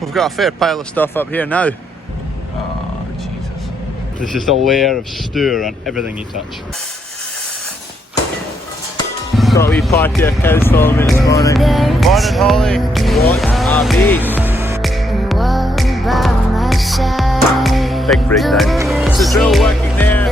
We've got a fair pile of stuff up here now. Oh, Jesus. There's just a layer of stew on everything you touch. Got a wee party of cows following me this morning. Morning, Holly. What a beast. Big breakdown. Is the drill working there?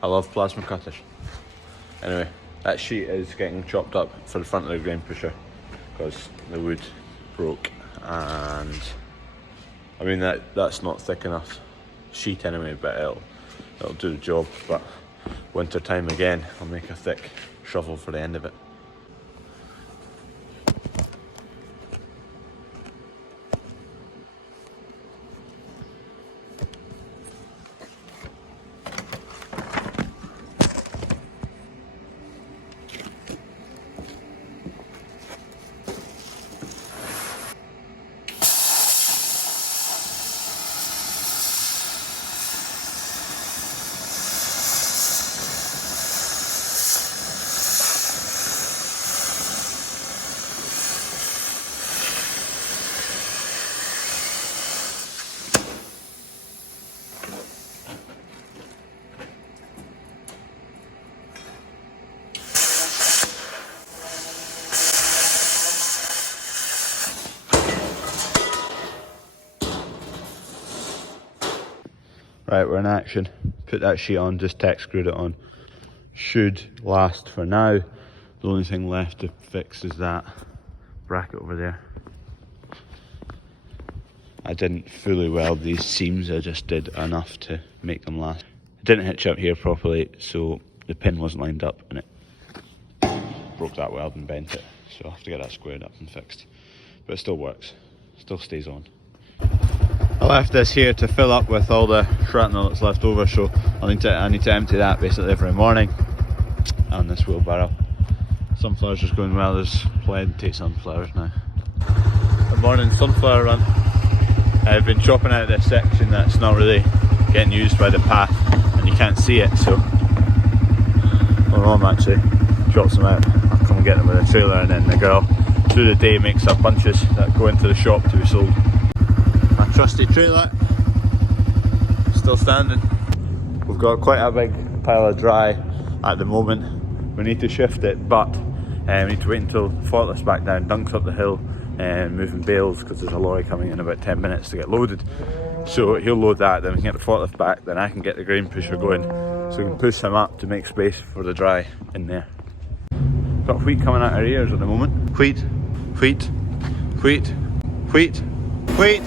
I love plasma cutters. Anyway, that sheet is getting chopped up for the front of the grain pusher because the wood broke, and I mean that's not thick enough sheet anyway, but it'll do the job. But winter time again, I'll make a thick shovel for the end of it. Right, we're in action. Put that sheet on, just tack screwed it on. Should last for now. The only thing left to fix is that bracket over there. I didn't fully weld these seams, I just did enough to make them last. I didn't hitch up here properly, so the pin wasn't lined up and it broke that weld and bent it. So I have to get that squared up and fixed. But it still works, still stays on. I left this here to fill up with all the shrapnel that's left over, so I need to empty that basically every morning on this wheelbarrow. Sunflowers is going well, there's plenty of sunflowers now. Good morning, sunflower run. I've been chopping out this section that's not really getting used by the path and you can't see it, so my mum actually chops them out. I'll come and get them with a trailer, and then the girl through the day makes up bunches that go into the shop to be sold. My trusty trailer, still standing. We've got quite a big pile of dry at the moment. We need to shift it, but we need to wait until the forklift's back down, Dunk's up the hill and moving bales because there's a lorry coming in about 10 minutes to get loaded. So he'll load that, then we can get the forklift back, then I can get the grain pusher going so we can push him up to make space for the dry in there. Got wheat coming out our ears at the moment. Wheat, wheat, wheat, wheat, wheat,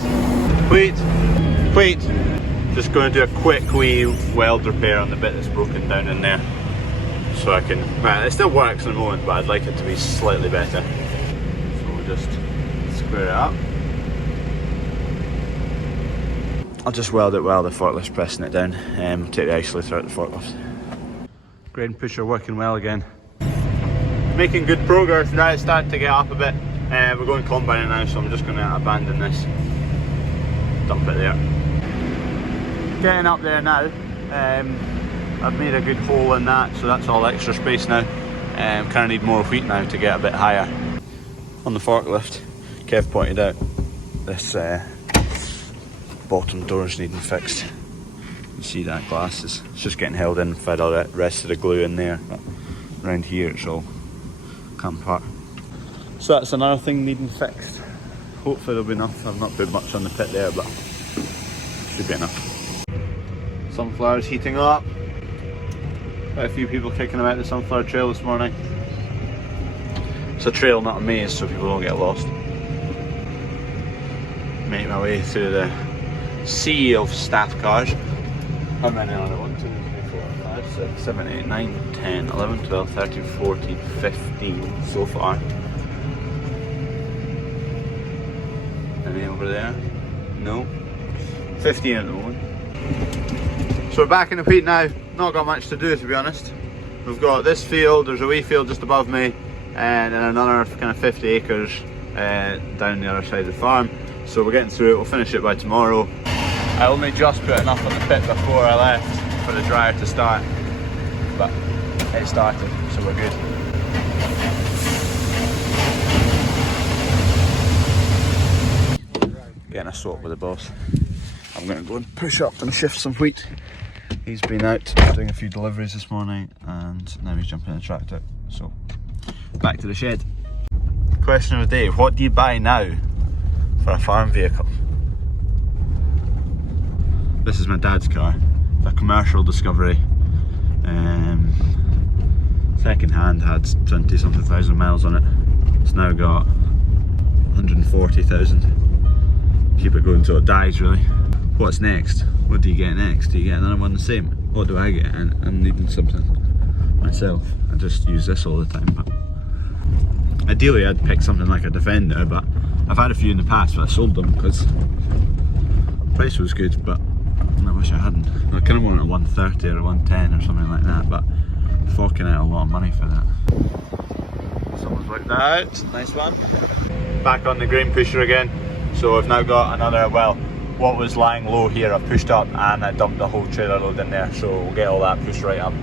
wheat, wheat. Just going to do a quick wee weld repair on the bit that's broken down in there. So I can, well, it still works at the moment, but I'd like it to be slightly better. So we'll just square it up. I'll just weld it while the forklift's pressing it down and take the isolator out the forklift. Grain pusher working well again. Making good progress now, it's starting to get up a bit. We're going combine now, so I'm just going to abandon this. Dump it there. Getting up there now. I've made a good hole in that, so that's all extra space now. Kind of need more wheat now to get a bit higher. On the forklift, Kev pointed out this bottom door's needing fixed. You see that glass is just getting held in, fed all the rest of the glue in there. But around here it's all come apart. So that's another thing needing fixed. Hopefully there'll be enough. I've not put much on the pit there, but should be enough. Sunflowers heating up. Quite a few people kicking about the sunflower trail this morning. It's a trail, not a maze, so people don't get lost. Make my way through the sea of staff cars. How many are there? 1, 2, 3, 4, 5, 6, 7, 8, 9, 10, 11, 12, 13, 14, 15 so far. And Maybe over there. No. 15 at the moment. So we're back in the wheat now. Not got much to do, to be honest. We've got this field, there's a wee field just above me, and then another kind of 50 acres down the other side of the farm. So we're getting through it, we'll finish it by tomorrow. I only just put enough on the pit before I left for the dryer to start, but it started, so we're good. Getting a swap with the boss. I'm going to go and push up and shift some wheat. He's been out doing a few deliveries this morning and now he's jumping in the tractor. So back to the shed. Question of the day, what do you buy now for a farm vehicle? This is my dad's car, a commercial Discovery. Second hand, had 20 something thousand miles on it. It's now got 140,000. Keep it going until it dies, really. What's next? What do you get next? Do you get another one the same? What do I get? I'm needing something myself. I just use this all the time, but ideally I'd pick something like a Defender, but I've had a few in the past but I sold them because the price was good, but I wish I hadn't. I kind of wanted a 130 or a 110 or something like that, but forking out a lot of money for that. Someone's worked that out, nice one. Back on the grain pusher again, so I've now got another, well, what was lying low here I've pushed up and I dumped the whole trailer load in there, so we'll get all that pushed right up.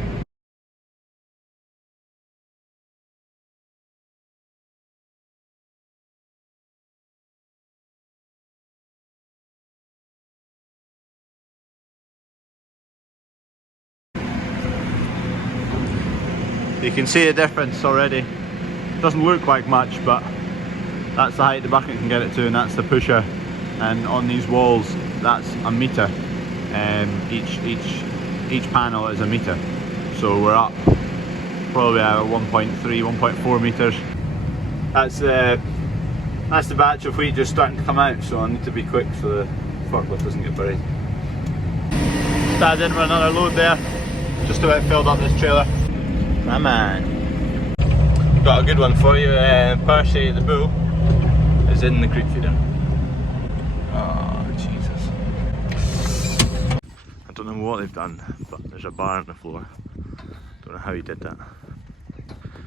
You can see the difference already. Doesn't look like much, but that's the height the bucket can get it to, and that's the pusher. And on these walls, that's a metre. Each panel is a metre. So we're up probably at 1.3, 1.4 metres. That's the batch of wheat just starting to come out, so I need to be quick so the forklift doesn't get buried. Dad's in for another load there. Just about filled up this trailer. My man. Got a good one for you. Percy the bull is in the creek feeder. Oh Jesus. I don't know what they've done, but there's a bar on the floor. Don't know how he did that.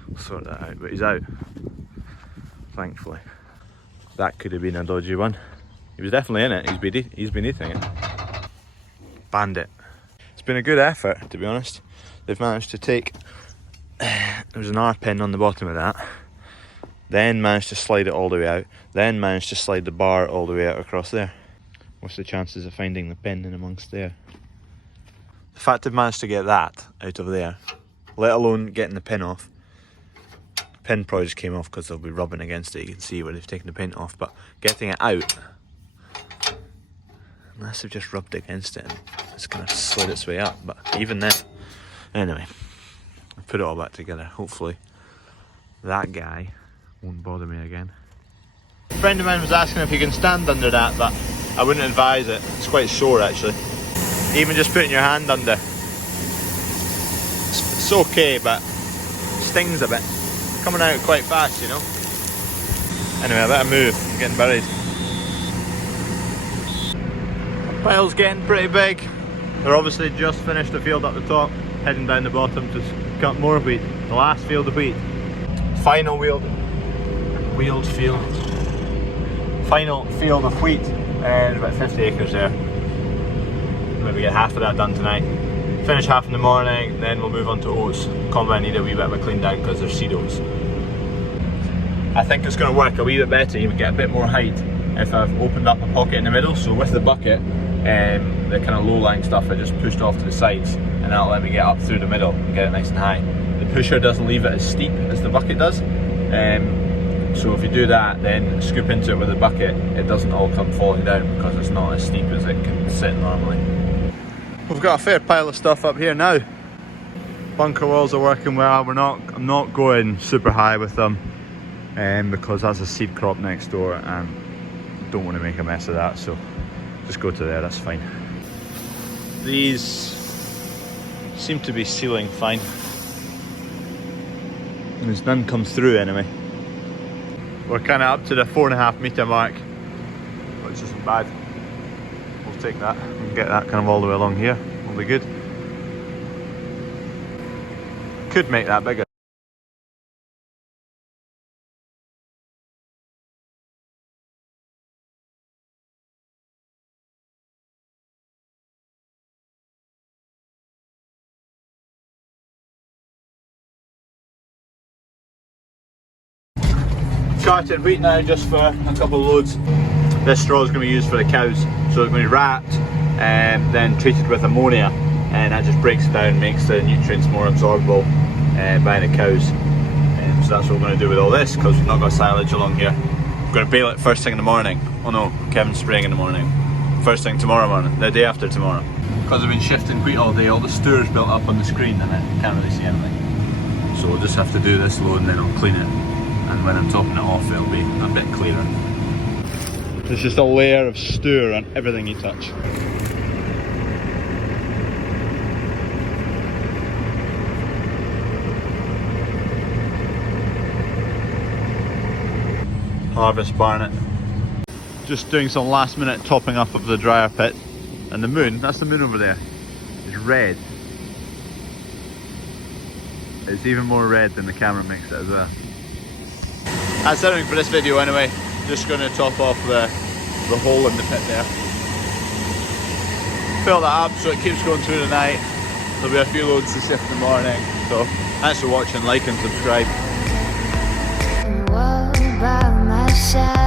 We'll sort that out, but he's out. Thankfully. That could have been a dodgy one. He was definitely in it, he's been eating it. Bandit. It's been a good effort, to be honest. They've managed to take, there's an R pin on the bottom of that, then managed to slide it all the way out, then managed to slide the bar all the way out across there. What's the chances of finding the pin in amongst there? The fact they've managed to get that out of there, let alone getting the pin off. The pin probably just came off because they'll be rubbing against it, you can see where they've taken the paint off, but getting it out, unless they've just rubbed against it and it's kind of slid its way up, but even then, anyway, I've put it all back together. Hopefully that guy won't bother me again. A friend of mine was asking if you can stand under that, but I wouldn't advise it. It's quite sore actually. Even just putting your hand under, it's okay, but it stings a bit. It's coming out quite fast, you know. Anyway, I better move, I'm getting buried. The pile's getting pretty big. They're obviously just finished the field up the top, heading down the bottom to cut more wheat. The last field of wheat. Final field of wheat, and about 50 acres there. Maybe get half of that done tonight. Finish half in the morning, then we'll move on to oats. Combine need a wee bit of a clean down because there's seed oats. I think it's going to work a wee bit better, even get a bit more height if I've opened up a pocket in the middle. So with the bucket, the kind of low-lying stuff I just pushed off to the sides, and that'll let me get up through the middle and get it nice and high. The pusher doesn't leave it as steep as the bucket does, so if you do that, then scoop into it with the bucket, it doesn't all come falling down because it's not as steep as it can sit normally. We've got a fair pile of stuff up here now. Bunker walls are working well. I'm not going super high with them because that's a seed crop next door and don't want to make a mess of that, so just go to there, that's fine. These seem to be sealing fine. There's none come through anyway. We're kind of up to the 4.5 metre mark. which isn't bad. We'll take that and get that kind of all the way along here. Will be good. Could make that bigger. Carting wheat now just for a couple of loads. This straw is going to be used for the cows, so it's going to be wrapped and then treated with ammonia, and that just breaks it down, makes the nutrients more absorbable by the cows. So that's what we're going to do with all this, because we've not got silage along here. We're going to bale it first thing in the morning. Oh no, Kevin's spraying in the morning. First thing tomorrow morning, the day after tomorrow. Because I've been shifting wheat all day, all the stoor's built up on the screen and I can't really see anything. So we'll just have to do this load and then I'll clean it. And when I'm topping it off, it'll be a bit clearer. There's just a layer of stoor on everything you touch. Harvest Barnet. Just doing some last minute topping up of the dryer pit. And the moon, that's the moon over there, is red. It's even more red than the camera makes it as well. That's everything for this video anyway. Just going to top off the hole in the pit there. Fill that up so it keeps going through the night. There'll be a few loads to shift in the morning. So thanks for watching, like and subscribe. What about my side?